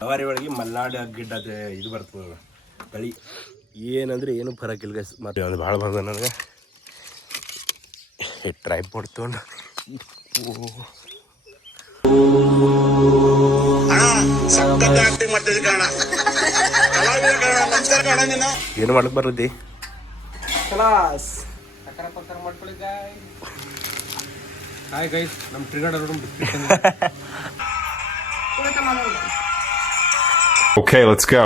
ಸವಾರಿ ಒಳಗೆ ಮಲ್ನಾಡು ಗಿಡ್ಡ ಇದು ಬರ್ತದೆ ತಳಿ ಏನಂದ್ರೆ ಏನು ಫರಕ್ ಇಲ್ಲ ಗೈಸ್. ಮತ್ತೆ ಒಂದು ಭಾಳ ಬಂದ ನನಗೆ ಟ್ರೈ ಮಾಡ್ಕೊಂಡು ಏನು ಮಾಡಕ್ ಬರ್ತೈತಿ ಹಾಯ್ ಗೈಸ್, ನಮ್ಮ trigger Okay, let's go.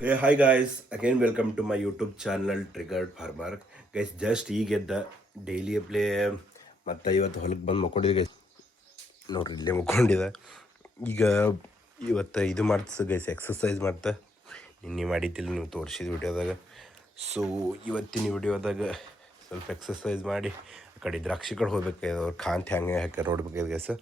Hey, hi guys, again welcome to my YouTube channel Triggered Farmer. Guys, just ಈಗ ಎದ್ದ ಡೈಲಿ ಪ್ಲೇ ಮತ್ತು ಇವತ್ತು ಹೊಲಕ್ಕೆ ಬಂದು ಮಕ್ಕೊಂಡಿದ್ದೆ ಗೈಸ್. ನೋಡ್ರಿ ಇಲ್ಲೇ ಮಕ್ಕೊಂಡಿದ್ದೆ. ಈಗ ಇವತ್ತು ಇದು ಮಾಡ್ತದೆ ಗೈಸ್, ಎಕ್ಸಸೈಸ್ ಮಾಡ್ತಾ ನಿನ್ನೆ ಮಾಡಿದ್ದಿಲ್ಲ ನೀವು ತೋರಿಸಿದ ವಿಡಿಯೋದಾಗ. ಸೊ ಇವತ್ತಿನ ವಿಡಿಯೋದಾಗ ಸ್ವಲ್ಪ ಎಕ್ಸಸೈಸ್ ಮಾಡಿ ಆ ಕಡೆ ದ್ರಾಕ್ಷಿ ಕಡೆ ಹೋಗ್ಬೇಕು. ಅವ್ರು ಕಾಂತಿ ಹಂಗೆ ಹಾಕಿ ನೋಡ್ಬೇಕಾಯ್ತು ಗೈಸ್.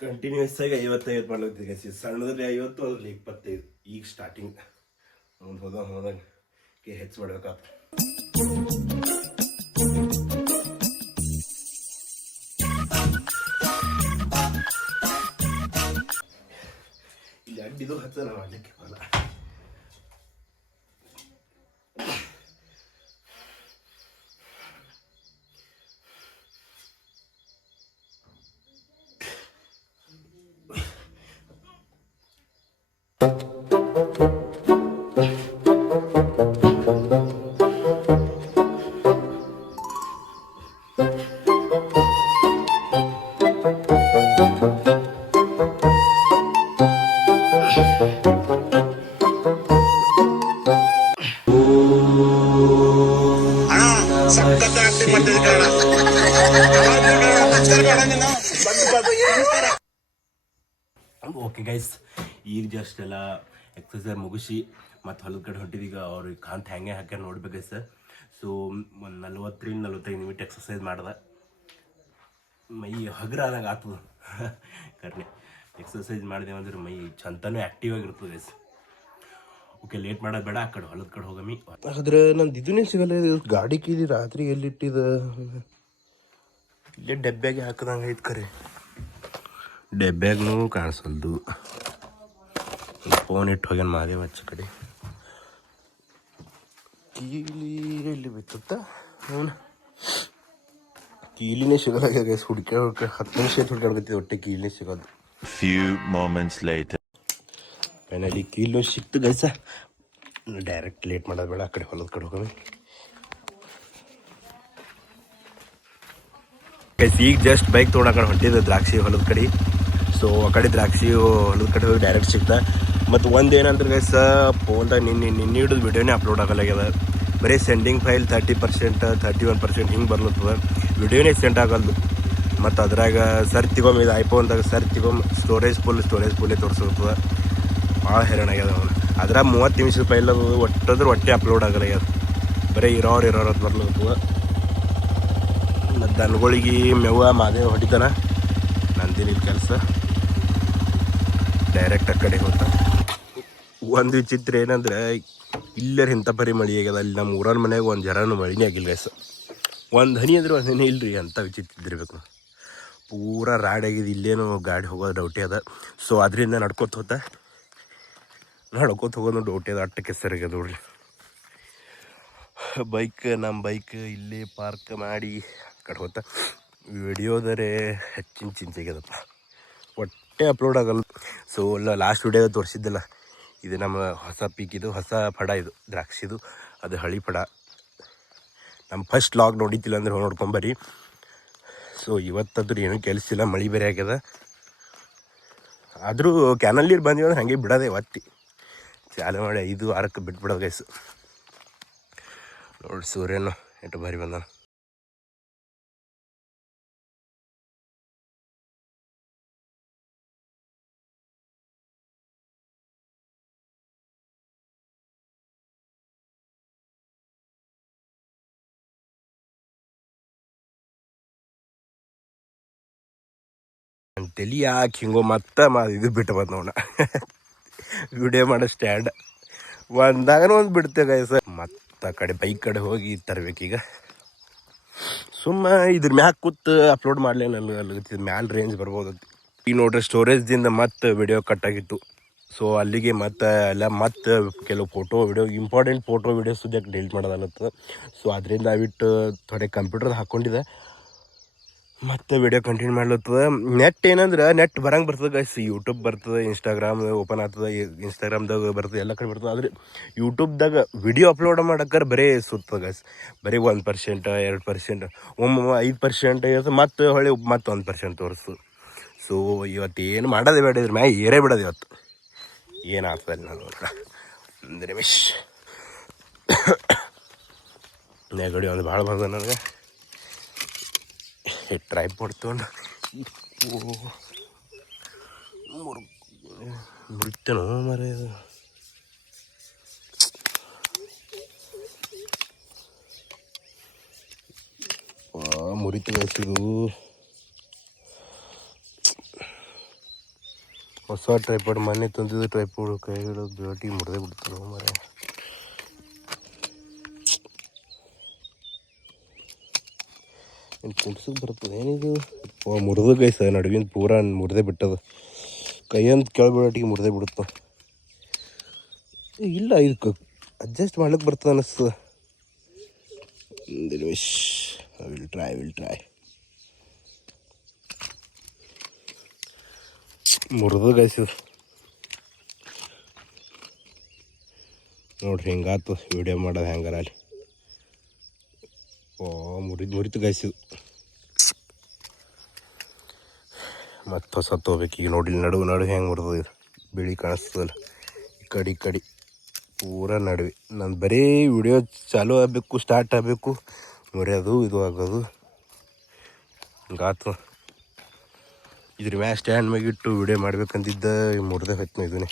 ಕಂಟಿನ್ಯೂಸ್ ಆಗಿ 55 ಮಾಡ್ಲತ್ತಿದ್ದೆ ಗೈಸ್. ಸಣ್ಣದಲ್ಲಿ 50, ಅದ್ರಲ್ಲಿ 25. ಈಗ ಸ್ಟಾರ್ಟಿಂಗ್ ಮುಂದೆ ಹೋದಂಗೆ ಹೆಚ್ಚು ಮಾಡ್ಬೇಕಾಗ್ತದೆ. ಇಲ್ಲಿ ಅಡ್ಡಿದು ಹಚ್ಚ ನಾವು ಮಾಡ್ಲಿಕ್ಕೆ ಬರಲ್ಲ. ಓಕೆ ಗೈಸ್, ಈಗ ಜಸ್ಟ್ ಎಲ್ಲ ಎಕ್ಸಸೈಸ್ ಮುಗಿಸಿ ಮತ್ತು ಹೊಲದ ಕಡೆ ಹೊಂಟಿದೀಗ. ಅವ್ರಿಗೆ ಕಾಂತ ಹ್ಯಾಂಗೆ ಹಾಕ್ಯಾರ ನೋಡ್ಬೇಕು ಗೈಸ್. ಸೊ ಒಂದು 40-45 ನಿಮಿಷ ಎಕ್ಸಸೈಸ್ ಮಾಡ್ದೆ. ಮೈ ಹಗುರ ಆದಂಗೆ ಆಗ್ತದೆ ಕರ್ನೆ. ಎಕ್ಸಸೈಸ್ ಮಾಡಿದೆವು ಅಂದ್ರೆ ಮೈ ಚಂತನೂ ಆ್ಯಕ್ಟಿವ್ ಆಗಿರ್ತದೆ ಗೈಸ್. ಓಕೆ, ಲೇಟ್ ಮಾಡೋದು ಬೇಡ, ಆ ಕಡೆ ಹೊಲದ ಕಡೆ ಹೋಗಮ್ಮಿ. ಆದ್ರೆ ನಂದು ಇದನ್ನೇ ಸಿಗಲ್ಲ. ಗಾಡಿ ಕೀಲಿ ರಾತ್ರಿ ಎಲ್ಲಿಟ್ಟಿದ ಇಲ್ಲೇ ಡಬ್ಬ್ಯಾಗೆ ಹಾಕದಂಗೆ ಐತೆ ಖರೆ. ಡಬ್ಬ್ಯಾಗೂ ಕಾಣಿಸಲ್ದು. ಫೋನ್ ಇಟ್ಟು ಹೋಗ್ಯಾನ ಮಾದೇವ ಹಚ್ಚ ಕಡೆ. ಕೀಲಿ ಎಲ್ಲಿ ಬಿತ್ತ ಅವನು ಕೀಲಿನೇ ಸಿಗೋಲ್ಲ ಗೈಸ್. ಹುಡ್ಕೆ 10 ನಿಮಿಷ ಹುಡ್ಕಾಡ್ಕತ್ತಿದ್ದೆ, ಹೊಟ್ಟೆ ಕೀಲಿನೇ ಸಿಗೋದು. Few moments later. ಫೈನಲಿ ಕೀಲು ಸಿಕ್ತು ಗೈಸ. ಡೈರೆಕ್ಟ್ ಲೇಟ್ ಮಾಡೋದು ಬೇಡ, ಆ ಕಡೆ ಹೊಲದ ಕಡೆ ಹೋಗೋಣ ಗೈಸ್. ಈಗ ಜಸ್ಟ್ ಬೈಕ್ ತೊಗೊಂಡು ಆ ಕಡೆ ಹೊಂಟಿದ್ದೆ ದ್ರಾಕ್ಷಿ ಹೊಲದ ಕಡೆ. ಸೊ ಆ ಕಡೆ ದ್ರಾಕ್ಷಿ ಹೊಲದ ಕಡೆ ಹೋಗಿ ಡೈರೆಕ್ಟ್ ಸಿಗ್ತಾ. ಮತ್ತು ಒಂದು ಏನಂದ್ರೆ ಗೈಸ್, ಫೋನ್ದಾಗ ನಿನ್ನೆ ಹಿಡಿದು ವಿಡಿಯೋನೇ ಅಪ್ಲೋಡ್ ಆಗಲಾಗ್ಯದ. ಬರೀ ಸೆಂಡಿಂಗ್ ಫೈಲ್ 30%, 31% ಹಿಂಗೆ ಬರ್ಲತ್ತದ. ವಿಡಿಯೋನೇ ಸೆಂಡ್ ಆಗಲ್ದು. ಮತ್ತು ಅದ್ರಾಗ ಸರ್ ತಿಗೊಮ್ಮೆ ಇದು ಐಫೋನ್ದಾಗ ಸರ್ ತಿಗೊಮ್ಮೆ ಸ್ಟೋರೇಜ್ ಫುಲ್ಲೇ ತೋರಿಸ್ತದ. ಭಾಳ ಹೈರಾಣ ಆಗ್ಯದ ಅವನು. ಅದ್ರ 30 ನಿಮಿಷ ಫೈಲ್ ಅದು ಹೊಟ್ಟೆ ಅಪ್ಲೋಡ್ ಆಗಲಾಗ್ಯದ. ಬರೀ ಇರೋರು ಬರ್ಲತ್ತದ. ಮತ್ತು ದನಗಳಿಗೆ ಮೇವ ಮಾದೇವ ಹೊಡಿತಾನ. ನಂದೇನಿಲ್ಲ ಕೆಲಸ, ಡೈರೆಕ್ಟ್ ಆ ಕಡೆ ಹೋಗ್ತಾ. ಒಂದು ವಿಚಿತ್ರ ಏನಂದ್ರೆ ಇಲ್ಲರ ಇಂಥ ಪರಿ ಮಳೆ ಆಗ್ಯದ. ಅಲ್ಲಿ ನಮ್ಮ ಊರನ ಮನೆಯಾಗ ಒಂದು ಜರನೂ ಮಳಿನೇ ಆಗಿಲ್ಲ ಗೈಸ್. ಒಂದು ಹನಿ ಅಂದ್ರೆ ಒಂದು ಹನಿ ಇಲ್ಲರಿ, ಅಂಥ ವಿಚಿತ್ರ ಇದ್ದಿರ್ಬೇಕು. ಪೂರಾ ರಾಡ್ ಆಗಿದೆ. ಇಲ್ಲೇನು ಗಾಡಿ ಹೋಗೋದು ಡೌಟಿ ಅದ. ಸೊ ಅದರಿಂದ ನಡ್ಕೋತ ಹೋಗೋದು ಡೌಟಿ ಅದ. ಅಟ್ಟಕ್ಕೆ ಸರಿಗ್ಯದ ನೋಡ್ರಿ. ನಮ್ಮ ಬೈಕ್ ಇಲ್ಲೇ ಪಾರ್ಕ್ ಮಾಡಿ ಕಡೆ ಹೋಗ್ತಾ. ವಿಡಿಯೋದರೆ ಹೆಚ್ಚಿನ ಚಿಂತೆಗ್ಯದಪ್ಪ, ಒಟ್ಟೆ ಅಪ್ಲೋಡ್ ಆಗಲ್ಲ. ಸೊ ಲಾಸ್ಟ್ ವಿಡಿಯೋದಾಗ ತೋರಿಸಿದ್ದಲ್ಲ, ಇದು ನಮ್ಮ ಹೊಸ ಪೀಕಿದು ಹೊಸ ಫಡ, ಇದು ದ್ರಾಕ್ಷಿದು. ಅದು ಹಳಿ ಫಡ. ನಮ್ಮ ಫಸ್ಟ್ ಲಾಗ್ ನೋಡಿದ್ದಿಲ್ಲ ಅಂದ್ರೆ ನೋಡ್ಕೊಂಬರಿ. ಸೊ ಇವತ್ತಾದ್ರೂ ಏನೂ ಕೆಲಸಿಲ್ಲ, ಮಳೆ ಬೇರೆ ಆಗ್ಯದ. ಆದರೂ ಕ್ಯಾನಲ್ ನೀರು ಬಂದಿವೆ ಅಂದ್ರೆ ಹಾಗೆ ಬಿಡೋದೆ ಒತ್ತಿ ಚಾಲು ಮಾಡಿ 5-6ಕ್ಕೆ ಬಿಟ್ಬಿಡೋದು ಗೈಸು. ನೋಡಿ ಸೂರ್ಯನು ಎಷ್ಟು ಭಾರಿ ಬಂದಾನ. ತಲೆ ಯಾಕೆ ಹಿಂಗೋ ಮತ್ತೆ ಇದು ಬಿಟ್ಟು ಬಂದು ನೋಡ ವಿಡಿಯೋ ಮಾಡೋ ಸ್ಟ್ಯಾಂಡ್ ಒಂದಾಗನೂ ಒಂದು ಬಿಡ್ತೇವೆ ಸರ್ ಮತ್ತು ಆ ಕಡೆ ಬೈಕ್ ಕಡೆ ಹೋಗಿ ತರಬೇಕೀಗ ಸುಮ್ಮ ಇದ್ರ ಮ್ಯಾಗ ಕೂತು ಅಪ್ಲೋಡ್ ಮಾಡಲೇನಲ್ಲ ಅಲ್ಲಿಗೆ ಮ್ಯಾಲೆ ರೇಂಜ್ ಬರ್ಬೋದು ಈಗ ನೋಡ್ರಿ ಸ್ಟೋರೇಜ್ದಿಂದ ಮತ್ತೆ ವಿಡಿಯೋ ಕಟ್ಟಾಗಿತ್ತು ಸೊ ಅಲ್ಲಿಗೆ ಮತ್ತೆ ಎಲ್ಲ ಮತ್ತೆ ಕೆಲವು photo video important photo video ಸುದ್ಯಕ್ಕೆ ಡಿಲೀಟ್ ಮಾಡೋದಾಗತ್ತೆ ಸೊ ಅದರಿಂದ ಬಿಟ್ಟು ಥೋಡೆ ಕಂಪ್ಯೂಟರ್ ಹಾಕ್ಕೊಂಡಿದ್ದೆ ಮತ್ತೆ ವಿಡಿಯೋ ಕಂಟಿನ್ಯೂ ಮಾಡ್ಲತ್ತದ ನೆಟ್ ಏನಂದ್ರೆ ನೆಟ್ ಬರಂಗೆ ಬರ್ತದೆ ಗೈಸ್ ಯೂಟ್ಯೂಬ್ ಬರ್ತದೆ ಇನ್ಸ್ಟಾಗ್ರಾಮ್ ಓಪನ್ ಆಗ್ತದೆ ಇನ್ಸ್ಟಾಗ್ರಾಮ್ದಾಗ ಬರ್ತದೆ ಎಲ್ಲ ಕಡೆ ಬರ್ತದೆ ಆದರೆ ಯೂಟ್ಯೂಬ್ದಾಗ ವಿಡಿಯೋ ಅಪ್ಲೋಡ್ ಮಾಡೋಕ್ಕಾರೆ ಬರೀ ಸುತ್ತದ ಗೈಸ್ ಬರೀ 1% 2% ಒಮ್ಮೆ 5% ಇರುತ್ತೆ ಮತ್ತೆ ಹೊಳ್ಳಿ ಮತ್ತೆ 1% ತೋರಿಸು ಸೊ ಇವತ್ತು ಏನು ಮಾಡೋದೇ ಬೇಡ ಇದ್ರ ಮ್ಯಾಗ ಏರೇ ಬಿಡೋದು ಇವತ್ತು ಏನಾಗ್ತದೆ ನಾನು ಅಂದರೆ ವಿಶ್ ನೆಗಡಿ ಒಂದು ಭಾಳ ಬಂದ ನನಗೆ ಟ್ರೈ ಪಡ್ತೊಂಡು ಮುರಿತೇನೋ ಮರೆ ಇದು ಮುರಿತು ಬಯಸಿದು ಹೊಸ ಟ್ರೈಪಾಡ್ ಮೊನ್ನೆ ತಂದಿದ್ದು ಟ್ರೈಪಾಡ್ ಕೈ ಹಿಡೋದು ಬೇಟಿ ಮುರಿದೇ ಬಿಡ್ತಾರೋ ಮರೆ ಕುಡ್ಸಕ್ಕೆ ಬರ್ತದೆ ಏನಿದು ಮುರಿದು ಗೈಸ ನಡುವಿನ ಪೂರ ಮುರಿದೇ ಬಿಟ್ಟದ ಕೈಯಂತ ಕೆಳಬಿಡೋಟಿಗೆ ಮುರಿದೇ ಬಿಡುತ್ತ ಇಲ್ಲ ಇದಕ್ಕೆ ಅಡ್ಜಸ್ಟ್ ಮಾಡ್ಲಿಕ್ಕೆ ಬರ್ತದೆ ಅನ್ನಿಸ್ತದೆ ವಿಶ್ ವಿಲ್ ಟ್ರೈ ಮುರಿದು ಗೈಸಿದು ನೋಡ್ರಿ ಹಿಂಗಾತು ವಿಡಿಯೋ ಮಾಡೋದು ಹೆಂಗಾರ ಅಲ್ಲಿ ಮುರಿತು ಗೈಸಿದು ಮತ್ತು ಹೊಸ ತೊಗೋಬೇಕು ಈಗ ನೋಡಿ ನಡು ಹೆಂಗೆ ಮುರಿದು ಇದು ಬಿಳಿ ಕಾಣಿಸ್ತದಲ್ಲ ಈ ಕಡೆ ಪೂರ ನಡುವೆ ನಾನು ಬರೀ ವಿಡಿಯೋ ಚಾಲೂ ಆಗಬೇಕು ಸ್ಟಾರ್ಟ್ ಆಗಬೇಕು ಮುರಿಯೋದು ಇದು ಆಗೋದು ಹಿಂಗಾತು ಇದ್ರ ಮ್ಯಾಗ ಸ್ಟ್ಯಾಂಡ್ ಮ್ಯಾಗಿಟ್ಟು ವಿಡಿಯೋ ಮಾಡ್ಬೇಕಂತಿದ್ದ ಮುರಿದೇ ಹೋಯ್ತು ಇದನ್ನೇ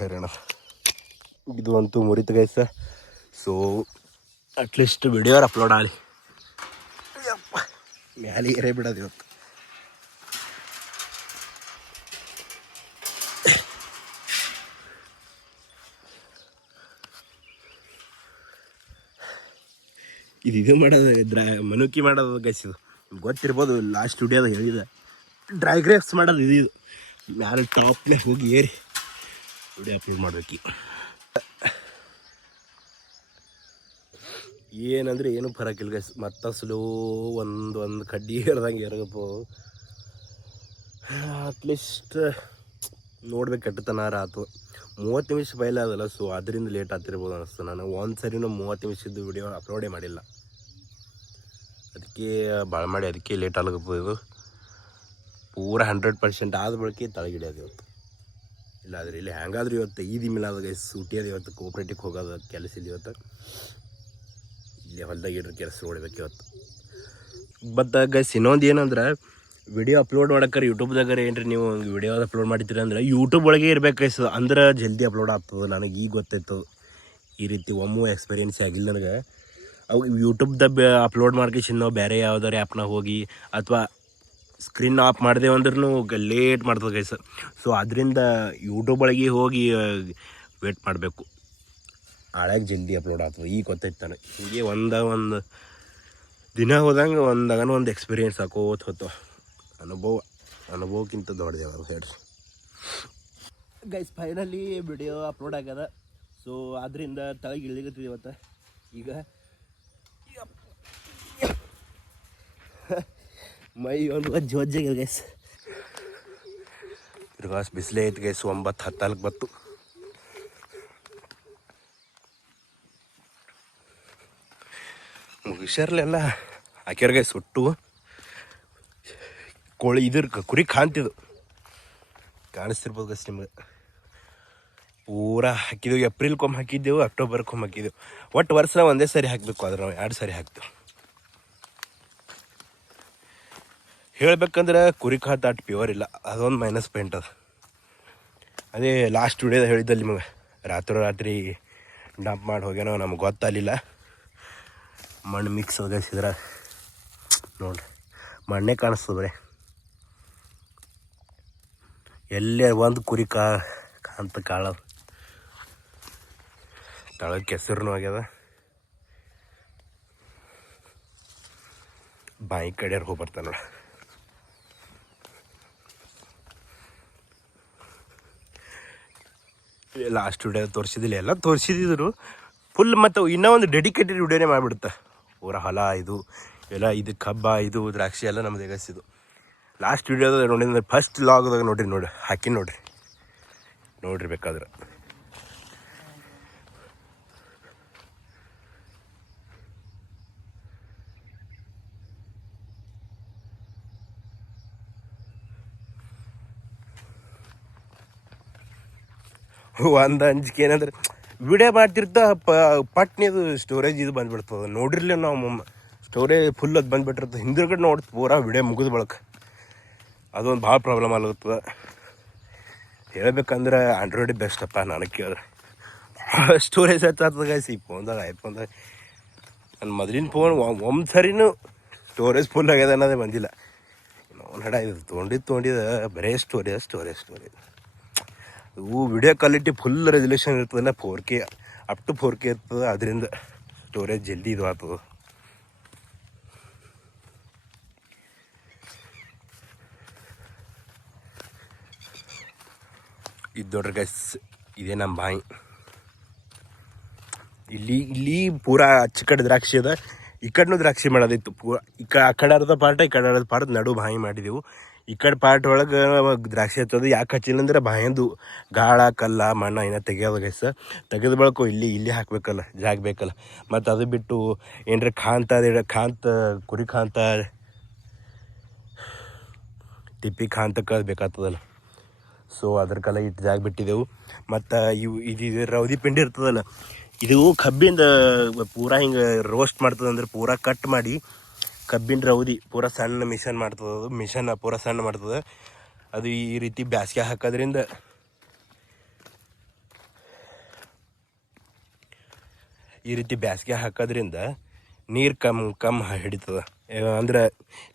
ಹೇರೋಣ ಇದು ಅಂತೂ ಮುರಿತು ಗೈಸ ಸೊ ಅಟ್ಲೀಸ್ಟ್ ವಿಡಿಯೋರ್ ಅಪ್ಲೋಡ್ ಆಗಲಿ ಮ್ಯಾಲೆ ಏರೇ ಬಿಡೋದು ಇವತ್ತು ಇದು ಮಾಡೋದು ಮನುಕಿ ಮಾಡೋದು ಗೈಸಿದು ಗೊತ್ತಿರ್ಬೋದು ಲಾಸ್ಟ್ ವಿಡಿಯೋದಾಗ ಹೇಳಿದೆ ಡ್ರೈ ಗ್ರೇಪ್ಸ್ ಮಾಡೋದು ಇದು ಮ್ಯಾಲೆ ಟಾಪ್ಲೆ ಹೋಗಿ ಏರಿ ವಿಡಿಯೋ ಅಪ್ಲೋಡ್ ಮಾಡ್ಬೇಕು ಏನಂದ್ರೆ ಏನು ಫರಕಿಲ್ಲ ಗೈಸ್ ಮತ್ತೆ ಸ್ಲೋ ಒಂದು ಕಡ್ಡಿ ಏರ್ದಂಗೆ ಏರಗಪ್ಪ ಅಟ್ಲೀಸ್ಟ್ ನೋಡ್ಬೇಕು ಕೆಟ್ಟತನಾರ ಆಯ್ತು 30 ನಿಮಿಷ ಬಯಲ ಅದಲ್ಲ ಸೊ ಅದರಿಂದ ಲೇಟ್ ಆಗ್ತಿರ್ಬೋದು ಅನ್ನಿಸ್ತು ನಾನು ಒಂದು ಸರಿನೂ 30 ನಿಮಿಷದ್ದು ವಿಡಿಯೋ ಅಪ್ಲೋಡೇ ಮಾಡಿಲ್ಲ ಅದಕ್ಕೆ ಭಾಳ ಮಾಡಿ ಅದಕ್ಕೆ ಲೇಟ್ ಆಗ್ಲಪ್ಪ ಇದು ಪೂರ 100% ಆದ ಬಳಿಕೆ ತಳಗಿಡಿಯೋದು ಇವತ್ತು ಇಲ್ಲ ಆದರೆ ಇಲ್ಲಿ ಹೆಂಗಾದ್ರೂ ಇವತ್ತು ಈದಿ ಮಿಲಾದ ಗೈಸ್ ಸೂಟಿಯೋದು ಇವತ್ತು ಕೋಪ್ರೇಟಿಗೆ ಹೋಗೋದು ಕೆಲಸ ಇಲ್ಲಿ ಇವತ್ತು ಇಲ್ಲಿ ಹೊಲ್ದಾಗ ಇರೋ ಕೆಲಸ ನೋಡ್ಬೇಕು ಇವತ್ತು ಬಟ್ ಗೈಸ್ ಇನ್ನೊಂದು ಏನಂದ್ರೆ ವಿಡಿಯೋ ಅಪ್ಲೋಡ್ ಮಾಡೋಕ್ಕಾರೆ ಯೂಟ್ಯೂಬ್ದಾಗಾರೆ ಏನ್ರಿ ನೀವು ವಿಡಿಯೋ ಅಪ್ಲೋಡ್ ಮಾಡ್ತೀರಿ ಅಂದ್ರೆ ಯೂಟ್ಯೂಬ್ ಒಳಗೆ ಇರ್ಬೇಕು ಗೈಸ್ ಅಂದ್ರೆ ಜಲ್ದಿ ಅಪ್ಲೋಡ್ ಆಗ್ತದೆ ನನಗೆ ಈಗ ಗೊತ್ತಾಯ್ತು ಈ ರೀತಿ ಒಮ್ಮೆ ಎಕ್ಸ್ಪೀರಿಯೆನ್ಸ್ ಆಗಿಲ್ಲ ನನಗೆ ಅವು ಯೂಟ್ಯೂಬ್ದಾಗ ಅಪ್ಲೋಡ್ ಮಾಡ್ಕೇಶನ್ ನಾವು ಬೇರೆ ಯಾವ್ದಾರು ಆ್ಯಪ್ನಾಗ ಹೋಗಿ ಅಥವಾ ಸ್ಕ್ರೀನ್ ಆಫ್ ಮಾಡಿದೆವು ಅಂದ್ರೂ ಲೇಟ್ ಮಾಡ್ತದೆ ಗೈಸ್ ಸೊ ಅದರಿಂದ ಯೂಟ್ಯೂಬ್ ಒಳಗೆ ಹೋಗಿ ವೇಟ್ ಮಾಡಬೇಕು ಆಳಾಗ ಜಲ್ದಿ ಅಪ್ಲೋಡ್ ಆಗ್ತದೆ ಈಗ ಗೊತ್ತಾಯ್ತು ನನಗೆ ಹೀಗೆ ಒಂದು ದಿನ ಹೋದಂಗೆ ಒಂದು ಎಕ್ಸ್ಪೀರಿಯೆನ್ಸ್ ಹಾಕೋತ ಹೋತು ಅನುಭವಕ್ಕಿಂತ ದೊಡ್ಡದೇವ ಅಂತ ಹೇಳ್ರಿ ಗೈಸ್ ಫೈನಲಿ ವಿಡಿಯೋ ಅಪ್ಲೋಡ್ ಆಗ್ಯದ ಸೊ ಅದರಿಂದ ತಳಗೆ ಇಳಿಗತ್ತೀವಿ ಇವತ್ತು ಈಗ ಮೈ ಒಂದು ವಜ್ಜಾಗಿದೆ ಗೈಸ್ ತಿರ್ಗಾಸ್ ಬಿಸಿಲೇ ಐತೆ ಗೈಸ್ 9-10 ಬತ್ತು ಮುಗಿಸ್ಯಾರಲ್ಲೆಲ್ಲ ಹಾಕ್ಯಾರ ಗೈಸ್ ಸುಟ್ಟು ಕೋಳಿ ಕುರಿ ಕಾಣ್ತಿದ್ದು ಕಾಣಿಸ್ತಿರ್ಬೋದು ಗೈಸ್ ನಿಮ್ಗೆ ಪೂರಾ ಹಾಕಿದೆವು ಏಪ್ರಿಲ್ಗೊಮ್ಮೆ ಹಾಕಿದ್ದೆವು ಅಕ್ಟೋಬರ್ಗೊಮ್ಮೆ ಹಾಕಿದ್ದೆವು ಒಟ್ಟು ವರ್ಷ ಒಂದೇ ಸಾರಿ ಹಾಕಬೇಕು ಆದ್ರೆ ನಾವು 2 ಸಾರಿ ಹಾಕ್ತೇವೆ ಹೇಳ್ಬೇಕಂದ್ರೆ ಕುರಿ ಖಾತ ಅಷ್ಟು ಪ್ಯೂರ್ ಇಲ್ಲ ಅದೊಂದು ಮೈನಸ್ ಪಾಯಿಂಟ್ ಅದು ಅದೇ ಲಾಸ್ಟ್ ವಿಡಿಯೋದಾಗ ಹೇಳಿದ್ದಲ್ಲಿ ನಿಮಗೆ ರಾತ್ರಿ ಡಂಪ್ ಮಾಡಿ ಹೋಗ್ಯಾನೋ ನಮ್ಗೆ ಗೊತ್ತಾಗಲಿಲ್ಲ ಮಣ್ಣು ಮಿಕ್ಸ್ ಹೋಗಿಸಿದ್ರೆ ನೋಡ್ರಿ ಮಣ್ಣೇ ಕಾಣಿಸ್ತದೆ ಬರೀ ಎಲ್ಲೇ ಒಂದು ಕುರಿ ಕಾಂತ ಕಾಳ ತಳಗ ಕೆಸರುನು ಆಗ್ಯದ. ಬಾಯಿ ಕಡೆಯವ್ರು ಹೋಗಿ ಬರ್ತಾನೆ ನೋಡ. ಲಾಸ್ಟ್ ವಿಡಿಯೋ ತೋರಿಸಿದಿಲ್ಲ, ಎಲ್ಲ ತೋರಿಸಿದ್ರು ಫುಲ್. ಮತ್ತು ಇನ್ನೂ ಒಂದು ಡೆಡಿಕೇಟೆಡ್ ವಿಡಿಯೋನೇ ಮಾಡಿಬಿಡುತ್ತೆ. ಪೂರ ಹೊಲ ಇದು ಎಲ್ಲ, ಇದು ಕಬ್ಬ, ಇದು ದ್ರಾಕ್ಷಿ ಎಲ್ಲ ನಮ್ದು ಎಗಸಿದು. ಲಾಸ್ಟ್ ವಿಡಿಯೋದಾಗ ನೋಡಿದ್ರೆ ಫಸ್ಟ್ ಲಾಗ್ದಾಗ ನೋಡಿ ಹಾಕಿ ನೋಡ್ರಿ ಬೇಕಾದ್ರೆ. ಒಂದು ಅಂಜಿಕೆ ಏನಂದ್ರೆ ವಿಡಿಯೋ ಮಾಡ್ತಿರ್ತಾ ಪಟ್ನಿದು ಸ್ಟೋರೇಜ್ ಇದು ಬಂದುಬಿಡ್ತದೆ. ನೋಡಿರ್ಲಿ ನಾವು ಸ್ಟೋರೇಜ್ ಫುಲ್ ಅದು ಬಂದುಬಿಟ್ಟಿರ್ತದೆ. ಹಿಂದಿರುಗಡೆ ನೋಡಿ ಪೂರಾ ವಿಡಿಯೋ ಮುಗಿದ ಬಳಕ ಅದೊಂದು ಭಾಳ ಪ್ರಾಬ್ಲಮ್ ಆಗ್ಲತ್ತದ. ಹೇಳ್ಬೇಕಂದ್ರೆ ಆಂಡ್ರಾಯ್ಡ್ ಬೆಸ್ಟಪ್ಪ ನನಗೆ ಕೇಳಿದ್ರೆ. ಸ್ಟೋರೇಜ್ ಹೆಚ್ಚಾಗ್ತದೆ ಗಾಯ್ಸ್ ಈ ಫೋನ್ದಾಗ. ಐಫೋನ್ದಾಗ ನನ್ನ ಮೊದಲಿನ ಫೋನ್ ಒಂದು ಸರಿನೂ ಸ್ಟೋರೇಜ್ ಫುಲ್ ಆಗ್ಯದ ಅನ್ನೋದೇ ಬಂದಿಲ್ಲ. ನಡ ಇದು ತೊಗೊಂಡಿದ್ದು ಬರೇ ಸ್ಟೋರೇಜ್. ಇವು ವಿಡಿಯೋ ಕ್ವಾಲಿಟಿ ಫುಲ್ ರೆಸಲ್ಯೂಷನ್ ಇರ್ತದಲ್ಲ, 4K ಅಪ್ ಟು 4K ಇರ್ತದೆ. ಅದರಿಂದ ಸ್ಟೋರೇಜ್ ಜಲ್ದಿ ಇದು ಆಗ್ತದೆ. ಇದು ನೋಡ್ರಿ ಗೈಸ್, ಇದೇ ನಮ್ಮ ಬಾಯಿ. ಇಲ್ಲಿ ಪೂರಾ ಅಚ್ಚ ಕಡೆ ದ್ರಾಕ್ಷಿ ಅದ, ಈ ಕಡೆನೂ ದ್ರಾಕ್ಷಿ ಮಾಡೋದಿತ್ತು. ಪೂರಾ ಆ ಕಡೆ ಅರ್ಧ ಪಾರ್ಟ್, ಈ ಕಡೆ ಅರ್ಧ ಪಾರ್ಟ್ ನಡು ಬಾಯಿ ಮಾಡಿದೆವು. ಈ ಕಡೆ ಪಾರ್ಟ್ ಒಳಗೆ ದ್ರಾಕ್ಷಿ ಹಚ್ಚೋದು ಯಾಕೆ ಹಚ್ಚಿಲ್ಲ ಅಂದ್ರೆ ಬಾಯಂದು ಗಾಳ ಕಲ್ಲ ಮಣ್ಣು ಏನೋ ತೆಗಿಯೋದು ಗೈಸ್. ತೆಗೆದ ಬಳಕ ಇಲ್ಲಿ ಹಾಕಬೇಕಲ್ಲ, ಜಾಗ ಬೇಕಲ್ಲ. ಮತ್ತು ಅದು ಬಿಟ್ಟು ಏನರ ಕುರಿ ತಿಪ್ಪಿ ಖಾಂತಕ್ಕೆ ಬೇಕಾಗ್ತದಲ್ಲ. ಸೊ ಅದ್ರ ಕಾಲ ಇಟ್ಟು ಜಾಗ ಬಿಟ್ಟಿದ್ದೆವು. ಮತ್ತು ಇದು ರೌದಿ ಪಿಂಡಿ ಇರ್ತದಲ್ಲ, ಇದು ಕಬ್ಬಿಂದ ಪೂರಾ ಹಿಂಗೆ ರೋಸ್ಟ್ ಮಾಡ್ತದಂದ್ರೆ ಪೂರಾ ಕಟ್ ಮಾಡಿ ಕಬ್ಬಿನ ರೌದಿ ಪೂರಾ ಸಣ್ಣ ಮಿಷನ್ ಮಾಡ್ತದೆ. ಅದು ಮಿಷನ್ ಪೂರಾ ಸಣ್ಣ ಮಾಡ್ತದೆ. ಅದು ಈ ರೀತಿ ಬ್ಯಾಸ್ಗೆ ಹಾಕೋದ್ರಿಂದ ನೀರು ಕಮ್ಮಿ ಹಿಡಿತದೆ. ಅಂದ್ರೆ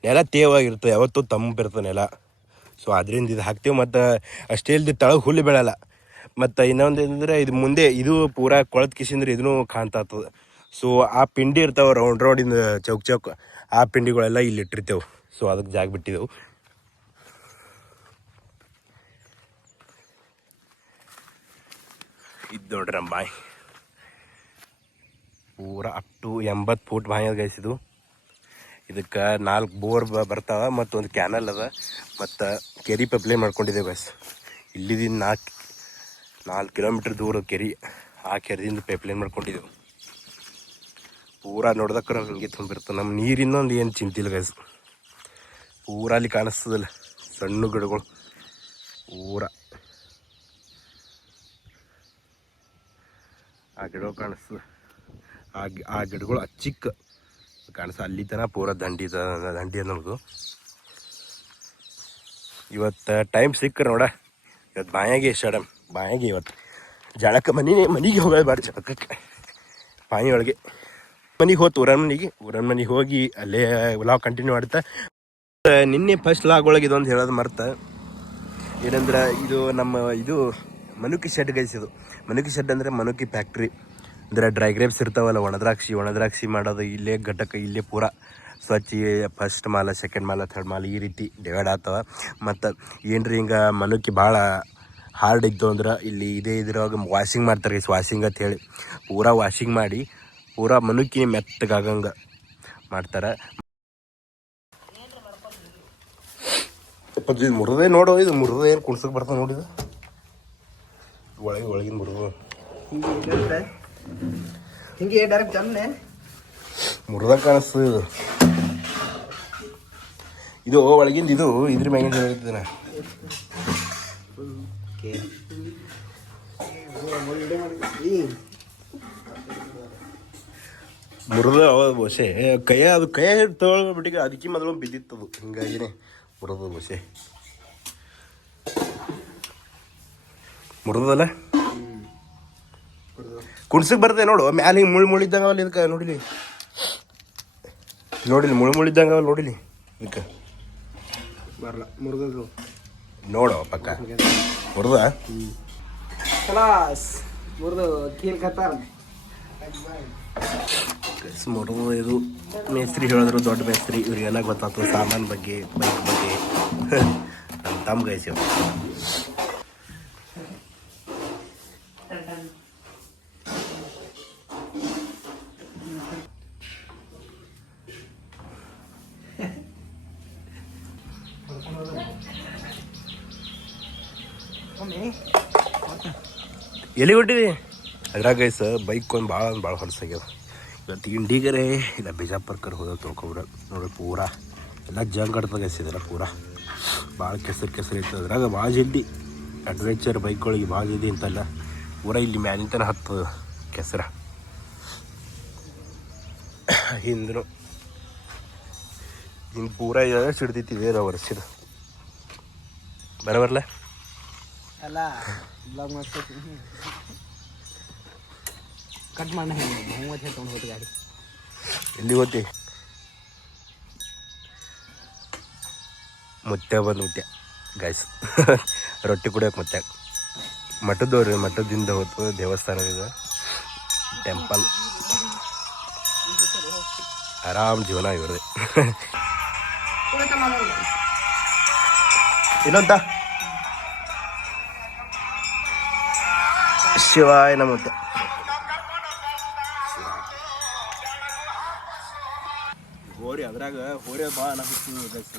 ನೆಲ ತೇವಾಗಿರ್ತದೆ, ಯಾವತ್ತೂ ತಂಪಿರ್ತದೆ ನೆಲ. ಸೊ ಅದರಿಂದ ಇದು ಹಾಕ್ತೀವಿ. ಮತ್ತು ಅಷ್ಟೇ ಇಲ್ದು ತಳಗೆ ಹುಲ್ಲು ಬೆಳೆಯಲ್ಲ. ಮತ್ತು ಇನ್ನೊಂದು ಏನಂದರೆ ಇದು ಮುಂದೆ ಇದು ಪೂರಾ ಕೊಳತ್ ಕಿಸಿಂದ್ರೆ ಇದೂ ಕಾಣ್ತಾಗ್ತದೆ. ಸೊ ಆ ಪಿಂಡಿ ಇರ್ತಾವೆ ರೌಂಡಿಂದ ಚೌಕ್ ಆ ಪಿಂಡಿಗಳೆಲ್ಲ ಇಲ್ಲಿ ಇಟ್ಟಿರ್ತೇವೆ. ಸೊ ಅದಕ್ಕೆ ಜಾಗ ಬಿಟ್ಟಿದ್ದೆವು. ಇದು ನೋಡ್ರಿ ನಮ್ಮ ಬಾಯಿ ಪೂರಾ ಅಪ್ ಟು 80 ಫೂಟ್ ಬಾಯಿ ಅದ ಗೈಸ್. ಇದಕ್ಕೆ 4 ಬೋರ್ ಬರ್ತಾವೆ ಮತ್ತು ಒಂದು ಕ್ಯಾನಲ್ ಅದ ಮತ್ತು ಕೆರೆ ಪೈಪ್ಲೈನ್ ಮಾಡ್ಕೊಂಡಿದ್ದೇವೆ ಗೈಸ್. ಇಲ್ಲಿದಿಂದ 4 ಕಿಲೋಮೀಟ್ರ್ ದೂರ ಕೆರೆ, ಆ ಕೆರೆದಿಂದ ಪೈಪ್ಲೈನ್ ಮಾಡ್ಕೊಂಡಿದ್ದೆವು. ಪೂರಾ ನೋಡ್ದಕ್ರೆ ಹಿಂಗೆ ತುಂಬಿರ್ತದೆ. ನಮ್ಮ ನೀರಿನೊಂದು ಏನು ಚಿಂತಿಲ್ಲ ಗೈಸ್. ಪೂರಾ ಅಲ್ಲಿ ಕಾಣಿಸ್ತದಲ್ಲ ಸಣ್ಣ ಗಿಡಗಳು, ಪೂರಾ ಆ ಗಿಡಗಳು ಕಾಣಿಸ್ತದೆ. ಆ ಗಿಡಗಳು ಚಿಕ್ಕ ಅಲ್ಲಿ ತನಕ ಪೂರಾ ದಂಡಿ ಅನ್ನೋದು. ಇವತ್ತು ಟೈಮ್ ಸಿಕ್ಕರೆ ನೋಡ, ಇವತ್ತು ಬಾಯಾಗೆ ಇವತ್ತು ಜಳಕ್ಕೆ ಮನೆಗೆ ಹೋಗೋದು ಬಾರಿ ಜಳಕಕ್ಕೆ. ಬಾಯಿ ಒಳಗೆ ಮನೆಗೆ ಹೋತು ಊರನ್ ಮನೆಗೆ ಹೋಗಿ ಅಲ್ಲೇ ವ್ಲಾಗ್ ಕಂಟಿನ್ಯೂ ಮಾಡ್ತಾ. ನಿನ್ನೆ ಫಸ್ಟ್ ವ್ಲಾಗ್ ಒಳಗೆ ಇದೊಂದು ಹೇಳೋದು ಮರ್ತ ಏನಂದ್ರೆ, ಇದು ನಮ್ಮ ಮನುಕಿ ಶೆಡ್ ಗೈಸಿದು. ಮನುಕಿ ಶೆಡ್ ಅಂದರೆ ಮನುಕಿ ಫ್ಯಾಕ್ಟ್ರಿ. ಅಂದರೆ ಡ್ರೈ ಗ್ರೇಪ್ಸ್ ಇರ್ತಾವಲ್ಲ, ಒಣದ್ರಾಕ್ಷಿ ಮಾಡೋದು ಇಲ್ಲೇ ಘಟಕ. ಇಲ್ಲೇ ಪೂರಾ ಸ್ವಚ್ಛ ಫಸ್ಟ್ ಮಾಲ, ಸೆಕೆಂಡ್ ಮಾಲ, ಥರ್ಡ್ ಮಾಲ ಈ ರೀತಿ ಡಿವೈಡ್ ಆಗ್ತವೆ. ಮತ್ತು ಏನ್ರಿ ಹಿಂಗೆ ಮನುಕಿ ಭಾಳ ಹಾರ್ಡ್ ಇದ್ದು ಅಂದ್ರೆ ಇಲ್ಲಿ ಇದ್ರಾಗ ವಾಷಿಂಗ್ ಮಾಡ್ತಾರೆ. ವಾಷಿಂಗ್ ಅಂತ ಹೇಳಿ ಪೂರಾ ವಾಷಿಂಗ್ ಮಾಡಿ ಪೂರಾ ಮನುಕಿನ ಮೆತ್ತಗಾಗಂಗೆ ಮಾಡ್ತಾರೆ. ಇದು ಮುರಿದೇ ನೋಡು, ಇದು ಮುರಿದ ಏನು ಕುಣ್ಸಕ್ಕೆ ಬರ್ತಾವೆ ನೋಡಿದ ಒಳಗಿನ ಮುರಿದು ಹಿಂಗೆ ಡೈರೆಕ್ಟ್ ಜಮ್ನೆ ಮುರಿದ ಕಾಣಿಸ್ತದೆ. ಇದು ಒಳಗಿಂದ ಇದ್ರ ಮ್ಯಾಗಿಂದ ಹೇಳ್ತಿದ್ದೇನೆ. ಮುರಿದ ಬಸೆ ಕೈಯ ತೊಗೊಳ್ಬಿಟ್ಟಿಗೆ ಅದಕ್ಕೆ ಮೊದಲು ಬಿದ್ದಿತ್ತದು. ಹಿಂಗಾಗಿನೇ ಮುರಿದ ಬಸೆ ಮುರಿದಲ್ಲ. ಕುಣ್ಸಕ್ಕೆ ಬರ್ತದೆ ನೋಡು, ಮ್ಯಾಲೆ ಹಿಂಗೆ ಮುಳ್ಳಿದ್ದಂಗೆ ಅವಲ್ಲ ಇದಕ್ಕೆ. ನೋಡಿಲಿ ಮುಳ್ಳಿದ್ದಂಗೆ ಅವಲ್ಲ ನೋಡಿಲಿ ಇದಕ್ಕೆ ಬರಲ್ಲ. ಮುರಿದದು ನೋಡು ಪಕ್ಕ ಹೊಡೆದ खलास मुर्दो खेल खत्म ಮೊಡದು ಇದು ಮೇಸ್ತ್ರಿ ಹೇಳಿದ್ರು ದೊಡ್ಡ ಮೇಸ್ತ್ರಿ ಇವ್ರಿಗೆಲ್ಲ ಗೊತ್ತಾಗ್ತದೆ ಸಾಮಾನು ಬಗ್ಗೆ ಬೈಕ್ ಬಗ್ಗೆ ನಮ್ಮ ತಮ್ಮ ಗೈಸಿ ಎಲ್ಲಿ ಹೊಟ್ಟಿವಿ ಅದ್ರಾಗ ಗೈಸ್ ಬೈಕ್ ಒಂದು ಭಾಳ ಹೊಲಸಾಗ್ಯದ ಇವತ್ತು ಇಂಡಿಗರೇ ಇಲ್ಲ ಬಿಜಾಪುರಕ್ಕರ್ ಹೋದ ತೊಳ್ಕೊಬಿಡ ನೋಡಿ ಪೂರಾ ಎಲ್ಲ ಜಂಗ್ ಕಟ್ತದ ಗೈಸ್ ಇದೆಲ್ಲ ಪೂರಾ ಭಾಳ ಕೆಸರು ಇತ್ತು ಅದ್ರಾಗ ಭಾಳ ಜಲ್ದಿ ಅಡ್ವೆಂಚರ್ ಬೈಕ್ಗಳಿಗೆ ಭಾಳ ಜಲ್ದಿ ಅಂತಲ್ಲ ಪೂರಾ ಇಲ್ಲಿ ಮ್ಯಾಲಿಂತನ ಹತ್ತದ ಕೆಸರ ಹಿಂದೂ ಹಿಂಗೆ ಪೂರಾ ಸಿಡ್ತೈತಿ ಬೇರೆ ವರ್ಷದ ಬರಬರ್ಲ ಅಲ್ಲ ಬ್ಲಾಗ್ ಮಾಡ್ಕೊತೀನಿ ಕಟ್ ಮಾಡ ಬಹುಮತ ತೊಗೊಂಡು ಹೋದ ಗಾಡಿ ಎಲ್ಲಿ ಹೋತಿ ಮುತ್ಯ ಮುತ್ಯ ಗಾಯ್ಸ್ ರೊಟ್ಟಿ ಕುಡಿಯೋಕೆ ಮುತ್ಯ ಮಠದವ್ರಿ ಮಠದಿಂದ ಹೋತು ದೇವಸ್ಥಾನದಿಂದ ಟೆಂಪಲ್ ಆರಾಮ್ ಜೀವನ ಇವ್ರದ್ದು ಇನ್ನೊಂದ ಶಿವಾಯ ನಮತ್ತೆ ಹೋರಿ ಅದ್ರಾಗ ಹೋರಿ ಭಾಳ ಅನಾಹುತ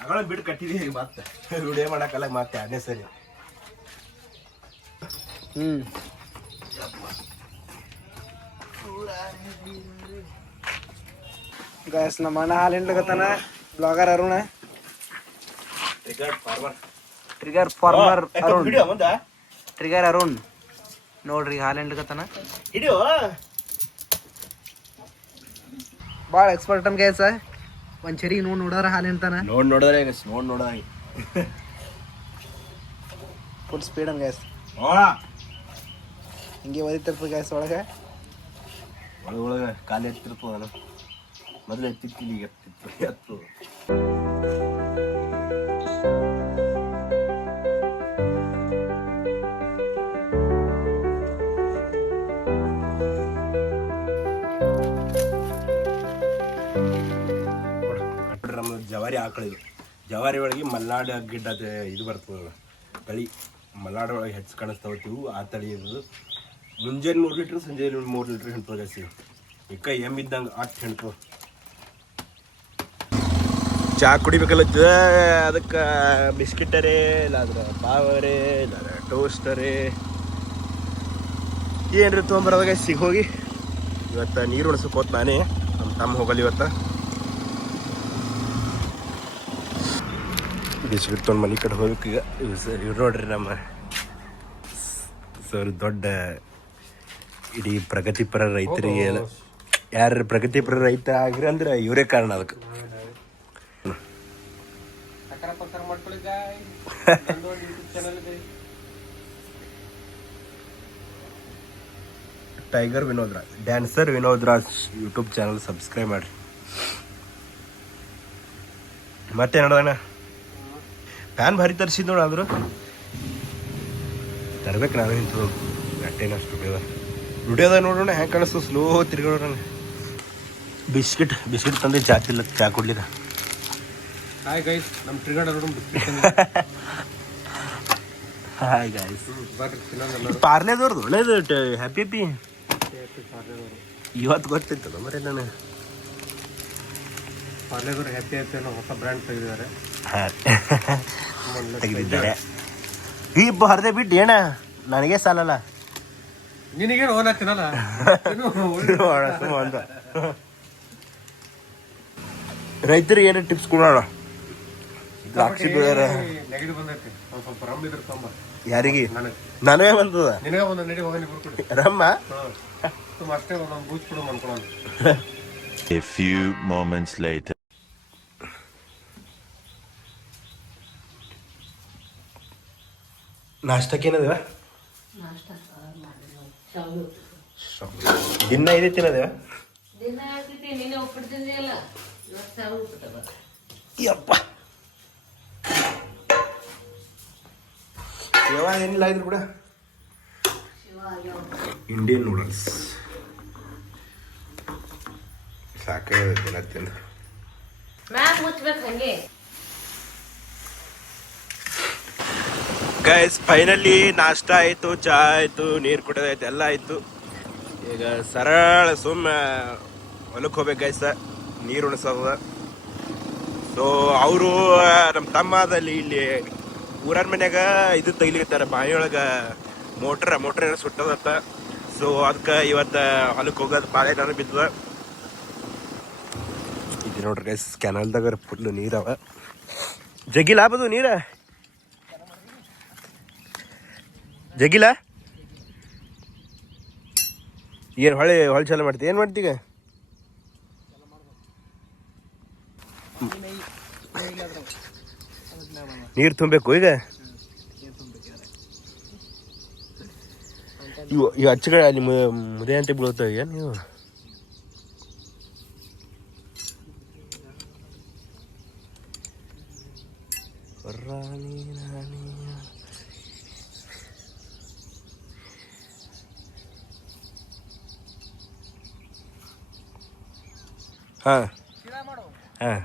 ಅಗಳ ಬಿಟ್ಟು ಕಟ್ಟಿದೀವಿ ಮತ್ತೆ ರೂಢಿ ಮಾಡಕ್ಕಲ್ಲ ಮತ್ತೆ ಅದೇ ಸರಿ ಗೈಸ್ ನಮ್ಮ ಅಣ್ಣ ಹಾಲು ಹಿಂಡ್ಲಕತ್ತಾನ blogger Arun trigger farmer Arun trigger Arun ನೋಡ್ರಿ ಹಾಲು ಹಿಂಡ್ಲಕತ್ತಾನ ಭಾಳ ಎಕ್ಸ್ಪರ್ಟ್ ಅನ್ ಗೈಸ್ ಒಂದ್ ಚರಿ ನೋಡ್ರ ಹಾಲು ಹಿಂಡ್ತಾನ ನೋಡಿದ್ರೆ ಫುಲ್ ಸ್ಪೀಡ್ ಅನ್ ಗೈಸ್ ಹಿಂಗೆ ಒದಿತಿರ್ತದ ಗೈಸ್ ಒಳಗೆ ಒಳಗೆ ಕಾಲು ಎತ್ತಿರ್ತದ ಮೊದಲು ಎತ್ತಿತ್ತಿಲ್ಲ ಈಗ ಎತ್ತು ನಮ್ಮ ಜವಾರಿ ಆಕಳಿದು ಜವಾರಿ ಒಳಗೆ ಮಲ್ನಾಡು ಗಿಡ್ಡ ಇದು ಬರ್ತದೆ ತಳಿ ಮಲ್ನಾಡು ಒಳಗೆ ಹೆಚ್ಚು ಕಾಣಿಸ್ತಾವತ್ತಿವು ಆ ತಳಿ ಇರೋದು ಮುಂಜಾನೆ 3 ಲೀಟ್ರ್ ಸಂಜೆ 3 ಲೀಟ್ರ್ ಹೆಣ್ತದೆ ಸಿ ಇಕ್ಕ ಎಮ್ಮಿದ್ದಂಗೆ ಅಷ್ಟು ಹೆಣ್ತು ಚಹಾ ಕುಡಿಬೇಕಲ್ಲ ಅದಕ್ಕೆ ಬಿಸ್ಕಿಟರೇ ಇಲ್ಲಾದ್ರೆ ಪಾವರೇ ಇಲ್ಲಾದ್ರೆ ಟೋಸ್ಟರೇ ಏನ್ರಿ ತೊಗೊಂಬರೋದಾಗ ಸಿಗೋಗಿ ಇವತ್ತು ನೀರು ಉಳಿಸೋಕೋತ ನಾನೇ ನಮ್ಮ ತಮ್ಮ ಹೋಗಲ್ಲ ಇವತ್ತು ಬಿಸ್ಕಿಟ್ ತೊಗೊಂಡು ಮನೆ ಕಡೆ ಹೋಗ್ಬೇಕು ಈಗ ಇವ್ರು ನೋಡ್ರಿ ನಮ್ಮ ಸರ್ ದೊಡ್ಡ ಇಡೀ ಪ್ರಗತಿಪರ ರೈತರಿಗೆ ಯಾರು ಪ್ರಗತಿಪರ ರೈತ ಆಗಿರ ಅಂದ್ರೆ ಇವರೇ ಕಾರಣ ಅದಕ್ಕೆ tiger Vinod Raj dancer Vinod Raj YouTube channel subscribe ಮಾಡಿರಿ ಮತ್ತೆ ನೋಡೋಣ ಫ್ಯಾನ್ ಭಾರಿ ತರಿಸಿದ್ ನೋಡ ಆದ್ರು ತರ್ಬೇಕು ನಾನು ಇಂಥದ್ದು ಗಟ್ಟೆನ ಸ್ಟುಡಿಯೋದ ನೋಡೋಣ ಹೆಂಗೆ ಕಾಣಿಸ್ತು ಸ್ಲೋ ತಿರ್ಗೋಣ ಬಿಸ್ಕಿಟ್ ತಂದೆ ಜಾತಿಲ್ಲ ಚಾ ಕೊಡ್ಲಿಲ್ಲ ಹಾಯ್ ಗೈಸ್ ನಮ್ಮ ಟ್ರಿಗರ್ ಹಾಯ್ ಗೈಸ್ ಪಾರ್ಲೆದವ್ರದ್ದು ಒಳ್ಳೇದು ಹ್ಯಾಪಿ ಇವತ್ತು ಗೊತ್ತಿತ್ತದ ಮರೆ ನಾನು ಪಾರ್ಲೆದವ್ರು ಹ್ಯಾಪಿ ಅನ್ನೋ ಹೊಸ ಬ್ರ್ಯಾಂಡ್ ತೆಗೆದಿದ್ದಾರೆ ತೆಗೆದಿದ್ದಾರೆ ಈ ಹರಿದೆ ಬಿಟ್ಟು ಏನ ನನಗೆ ಸಾಲಲ್ಲ ನಿನಗೇನು ಓನ ತಿನ್ನಲ್ಲ ಅಂತ ರೈತರಿಗೆ ಏನು ಟಿಪ್ಸ್ ಕೊಡೋಣ ದ್ರಾಕ್ಷಿ ಬೆಳೆಯರ ನೆಗಡಿ ಬಂದೈತಿ ಒಂದು ಸ್ವಲ್ಪ ರಮ್ ಇದ್ರ ಯಾರಿಗೆ ನನಗೆ ಬಂದದ ನಿನಗ ಒಂದು ನಡಿ ಹೋಗಿ ರಮ್ಮ ಸುಮ್ಮ ಅಷ್ಟೇ ಒಂದೊಂದು ಬೂಚ್ ಕೊಡು ಅನ್ಕೊಳ್ಳೋಣ. A few moments later. ನಾಷ್ಟಕ್ಕೇನದೇವ ದಿನ ಇದೆ ತಿನ್ನದೇವ ಯಪ್ಪ ಯಾವಾಗ ಏನಿಲ್ಲ ಇದ್ರು ಕೂಡ ಇಂಡಿಯನ್ ನೂಡಲ್ಸ್ ಸಾಕಾಗಿದೆ ದಿನ ತಿಂದು. ಗೈಸ್ ಫೈನಲಿ ನಾಷ್ಟ ಆಯಿತು, ಚಹಾ ಆಯಿತು, ನೀರು ಕುಡಿದಾಯ್ತು, ಎಲ್ಲ ಆಯಿತು. ಈಗ ಸರಳ ಸುಮ್ಮ ಹೊಲಕ್ಕೆ ಹೋಗ್ಬೇಕು ಗೈಸ, ನೀರು ಉಣಿಸೋದ. ಸೊ ಅವರು ನಮ್ಮ ತಮ್ಮ ಅದಲ್ಲಿ ಇಲ್ಲಿ ಊರನ ಮನ್ಯಾಗ ಇದು ತೆಗಿಲಿಕತ್ತಾರೆ, ಬಾವಿಯೊಳಗೆ ಮೋಟ್ರ್ ಏನೋ ಸುಟ್ಟದತ್ತ. ಸೊ ಅದಕ್ಕೆ ಇವತ್ತು ಹೊಲಕ್ಕೆ ಹೋಗೋದು ಬಾಳೆ ನಾನು ಬಿದ್ದದ. ಇದು ನೋಡ್ರಿ ಗೈಸ್, ಕೆನಲ್ದಾಗ ಫುಲ್ ನೀರವ, ಜಗ್ಗಿಲ್ಲ ಆಗೋದು ನೀರ, ಜಗ್ಗಿಲ್ಲ. ಏನು ಹೊಳೆ ಚಾಲು ಮಾಡ್ತಿ, ಏನು ಮಾಡ್ತೀಗ? ನೀರು ತುಂಬಬೇಕು ಈಗ. ಇವು ಹಚ್ಚಗಡೆ ಅಲ್ಲಿ ಮುದೆ ಅಂತ ಬೀಳ್ತಾವ ಈಗ ನೀವು. ಹಾಂ ಹಾಂ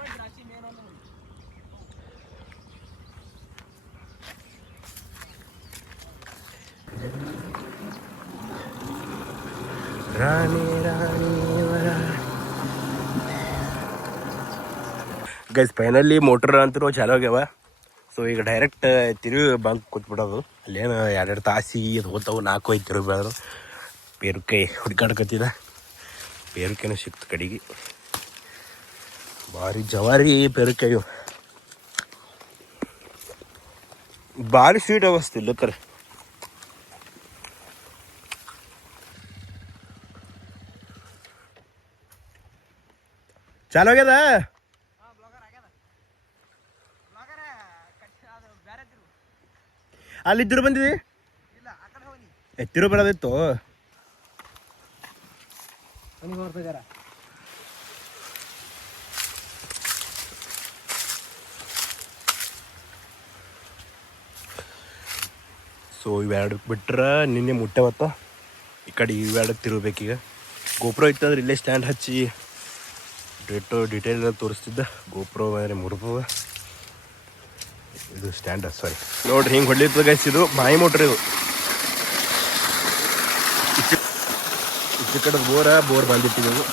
ಗೈಸ್ ಫೈನಲಿ ಮೋಟ್ರ್ ಅಂತೂ ಚಾಲು ಆಗ್ಯಾವ. ಸೊ ಈಗ ಡೈರೆಕ್ಟ್ ತಿರುಗಿ ಬಂಕ್ ಕೂತ್ಬಿಡೋದು. ಅಲ್ಲೇನು 2 ತಾಸಿ ಅದು ಹೋಗ್ತಾವೆ, 4 ತಿರುಗಿ ಬೆಳೆದ್ರು. ಪೇರುಕಾಯಿ ಹುಡ್ಕಾಡ್ಕತ್ತಿದ, ಪೇರುಕಾಯಿನೂ ಸಿಕ್ತು ಕಡೆಗೆ. ಭಾರಿ ಜವಾರಿ ಪೇರುಕಾಯಿ, ಭಾರಿ ಸ್ವೀಟ್ ಅವಸ್ತು ಇಲ್ಲಕ್ಕರೆ. ಚಾಲು ಆಗ್ಯದ. ಅಲ್ಲಿದ್ದರು ಬಂದಿದೆ, ಎತ್ತಿರು ಬರೋದಿತ್ತು. ಸೊ ಇವೆರಡು ಬಿಟ್ರೆ ನಿನ್ನೆ ಮುಟ್ಟೆವತ್ತ, ಈ ಕಡೆ ಇವೆರಡಕ್ಕೆ ತಿರುಗಬೇಕೀಗ. ಗೋಪ್ರೋ ಇತ್ತಂದ್ರೆ ಇಲ್ಲೇ ಸ್ಟ್ಯಾಂಡ್ ಹಚ್ಚಿ ಡೀಟೇಲ್ ತೋರಿಸ್ತಿದ್ದ. ಗೋಪ್ರೋ ಅಂದರೆ ಮುರಿದ, ಇದು ಸ್ಟ್ಯಾಂಡ್ ಸಾರಿ ನೋಡ್ರಿ ಹಿಂಗೆ ಹೊಡ್ಲಿರ್ತದೆ ಗೈಸ್. ಇದು ಬಾಯಿ ಮೋಟ್ರ್, ಇದು ಈಚೆ ಕಡೆ ಬೋರ್ ಬಂದಿಟ್ಟಿದ್ದೆವು.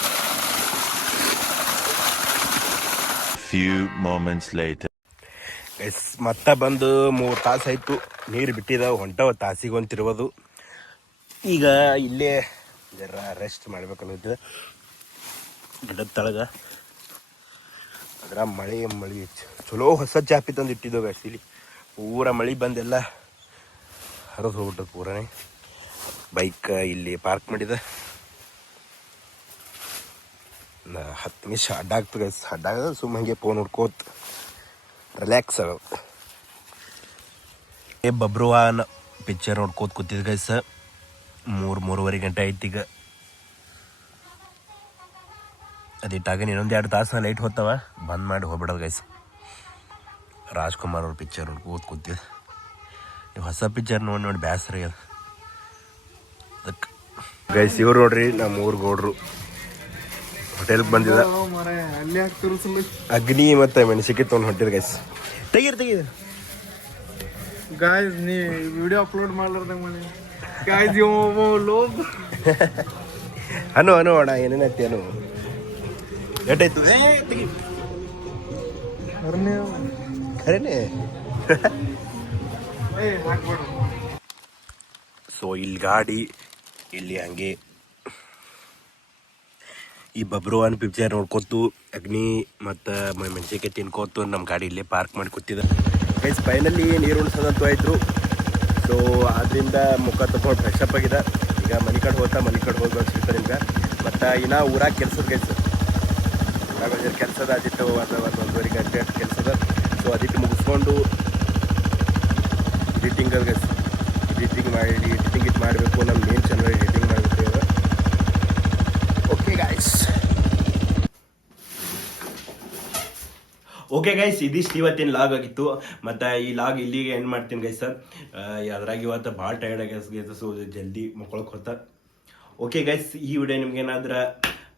Few moments later. ಗೈಸ್ ಮತ್ತೆ ಬಂದು 3 ತಾಸು ಆಯಿತು, ನೀರು ಬಿಟ್ಟಿದ್ದಾವೆ, ಹೊಂಟವ ತಾಸಿಗೆ ಒಂದು ತಿರುವುದು. ಈಗ ಇಲ್ಲೇ ಜರ ರೆಸ್ಟ್ ಮಾಡ್ಬೇಕನ್ನೋದಿದೆ ಗಿಡದ ತಳಗ. ಅದ್ರ ಮಳೆ ಚಲೋ ಹೊಸ ಚಾಪಿ ತಂದು ಇಟ್ಟಿದ್ದೇವೆ ಗೈಸ್. ಇಲ್ಲಿ ಪೂರ ಮಳೆ ಬಂದೆಲ್ಲ ಹರಿದು ಹೋಗ್ಬಿಟ್ಟದ ಪೂರನೇ. ಬೈಕ್ ಇಲ್ಲಿ ಪಾರ್ಕ್ ಮಾಡಿದ, 10 ನಿಮಿಷ ಅಡ್ಡ ಆಗ್ತದೆ ಗೈಸ್. ಅಡ್ಡ ಆಗದ ಸುಮ್ಮ ಹಂಗೆ ಫೋನ್ ಹುಡ್ಕೋತ ರಿಲ್ಯಾಕ್ಸ್ ಆಗೋದು. ಬಬ್ರುವಾನ್ ಪಿಕ್ಚರ್ ನೋಡ್ಕೋತ ಕೂತಿದ್ದೆ ಗೈಸ್. 3-3:30 ಗಂಟೆ ಆಯ್ತು ಈಗ. ಅದಿಟ್ಟಾಗ ಇನ್ನೊಂದು 2 ತಾಸು ಲೈಟ್ ಹೋಗ್ತಾವ, ಬಂದ್ ಮಾಡಿ ಹೋಗ್ಬಿಡೋದು ಗೈಸ್. ರಾಜ್ಕುಮಾರ್ ಅವ್ರ ಪಿಕ್ಚರ್ ನೋಡ್ಕೋತ ಕೂತಿದ್ದೆ. ನೀವು ಹೊಸ ಪಿಕ್ಚರ್ ನೋಡಿ ಬೇಸರ ಆಗ್ಯದ ಅದಕ್ಕೆ ಗೈಸ್. ಇವ್ರು ನೋಡ್ರಿ ನಮ್ಮ ಊರ್ ಗೌಡ್ರು ಹೋಟೆಲ್ಗೆ ಬಂದಿದ. ಅಗ್ನಿ ಮತ್ತು ಮೆಣಸಿಗೆ ತೊಗೊಂಡು ಹೊಂಟಿದ ಗೈಸ್. ತೆಗೀರಿ ಗಾಯ್ಸ್, ನೀ ವಿಡಿಯೋ ಅಪ್ಲೋಡ್ ಮಾಡ್ಲಾರ್ದಂಗ ಮಾಡಿ ಗಾಯ್ಸ್. ಲೋಬ್ ಅನು ಅಣ್ಣ ಏನೇನೈತಿ ಅನು ಎಷ್ಟಾಯ್ತು? ತೆಗಿ ಖರೇನೆ. ಸೊ ಇಲ್ಲಿ ಗಾಡಿ ಇಲ್ಲಿ ಹಂಗೆ ಈ ಬಬ್ರುವಾನ್ ಪಿಕ್ಚರ್ ನೋಡ್ಕೊತು, ಅಗ್ನಿ ಮತ್ತು ಮೆಣಸಿನ್ಕಾಯಿ ತಿನ್ಕೋತು ನಮ್ಮ ಗಾಡಿ ಇಲ್ಲೇ ಪಾರ್ಕ್ ಮಾಡಿ ಕೂತಿದ್ದೆ ಗೈಸ್. ಫೈನಲಿ ನೀರು ಉಣಿಸೋದಂತೂ ಆಯಿತು. ಸೊ ಆದ್ದರಿಂದ ಮುಖ ತಗೊಂಡು ಫ್ರೆಶ್ ಅಪ್ ಆಗಿದೆ. ಈಗ ಈಗ ಮನೆ ಕಡೆ ಹೋಗಿ ಸಿಗ್ತಾರೆ ನಿಮ್ಗೆ ಮತ್ತು ಇನ್ನೂ ಊರಾಗ ಕೆಲ್ಸದ ಗೈಸ್ ಊರಾಗ ಕೆಲಸದ ಅದಿಟ್ಟು ಒಂದೂವರೆ ಗಂಟೆ ಅಷ್ಟು ಕೆಲಸದ ಸೊ ಅದಿಟ್ಟು ಮುಗಿಸ್ಕೊಂಡು ಎಡಿಟಿಂಗ್ ಇದು ಮಾಡಬೇಕು ನಮ್ಮ ಮೇನ್ ಚಾನಲ್ ಎಡಿಟಿಂಗ್ ಮಾಡಬೇಕು ಇವಾಗ ಓಕೆ ಗೈಸ್ ಇದಿಷ್ಟು ಇವತ್ತಿನ ಲಾಗ್ ಆಗಿತ್ತು ಮತ್ತು ಈ ಲಾಗ್ ಇಲ್ಲಿಗೆ ಎಂಡ್ ಮಾಡ್ತೀನಿ ಗೈಸ್ ಸರ್ ಅದ್ರಾಗ ಇವತ್ತು ಭಾಳ ಟೈರ್ಡ್ ಆಗ್ಯದ ಸೊ ಜಲ್ದಿ ಮಕ್ಳಕ್ಕೆ ಹೋತ ಓಕೆ ಗೈಸ್ ಈ ವಿಡಿಯೋ ನಿಮ್ಗೆ ಏನಾದ್ರೆ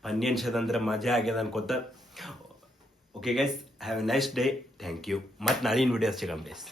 ಫನ್ನಿ ಅನ್ಸದಂದ್ರೆ ಮಜಾ ಆಗ್ಯದ ಅನ್ಕೋತ okay guys have a nice day thank you ಮತ್ತು ನಾಳಿನ ವಿಡಿಯೋಸ್ ಸಿಗಮ್ ಗೈಸ್